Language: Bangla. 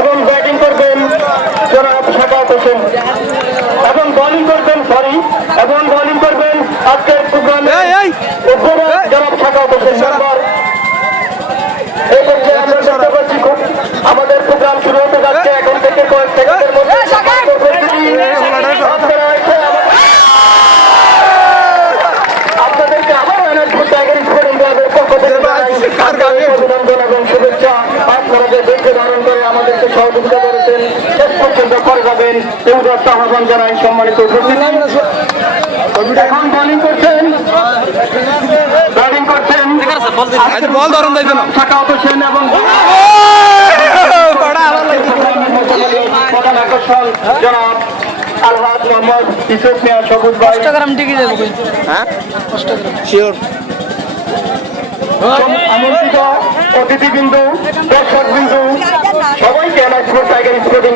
এবং ব্যাটিং করবেন জনাব সাকাওয়াত হোসেন এবং বোলিং করবেন আজকের প্রোগ্রামে জনাব সাকাওয়াত হোসেন নাম্বার। এই পর্যায়ে আমরা চেষ্টা করছি খুব আমাদের প্রোগ্রাম শুরু হতে যাচ্ছে এখন থেকে কয়েক সেকেন্ডের মধ্যে। আপনাদেরকে আবার এনার্জি টাইগার স্পোর্টিং ক্লাবের পক্ষ থেকে অভিনন্দন এবং শুভেচ্ছা। আপনারা যে ধৈর্য ধারণ করে আমাদেরকে সহযোগিতা করেছেন শেষ পর্যন্ত করে যাবেন এই উদাত্ত আহ্বান জানাই সম্মানিত উপস্থিতি। এখন বোলিং করছেন সাকাওয়াত হোসেন এবং প্রধান আকর্ষণ জনাব আলহাজ মোহাম্মদ ইউসুফ মিয়া সবুজ ভাই। আমন্ত্রিত অতিথিবৃন্দ, দর্শকবৃন্দ সবাইকে টাইগার স্পোর্টিং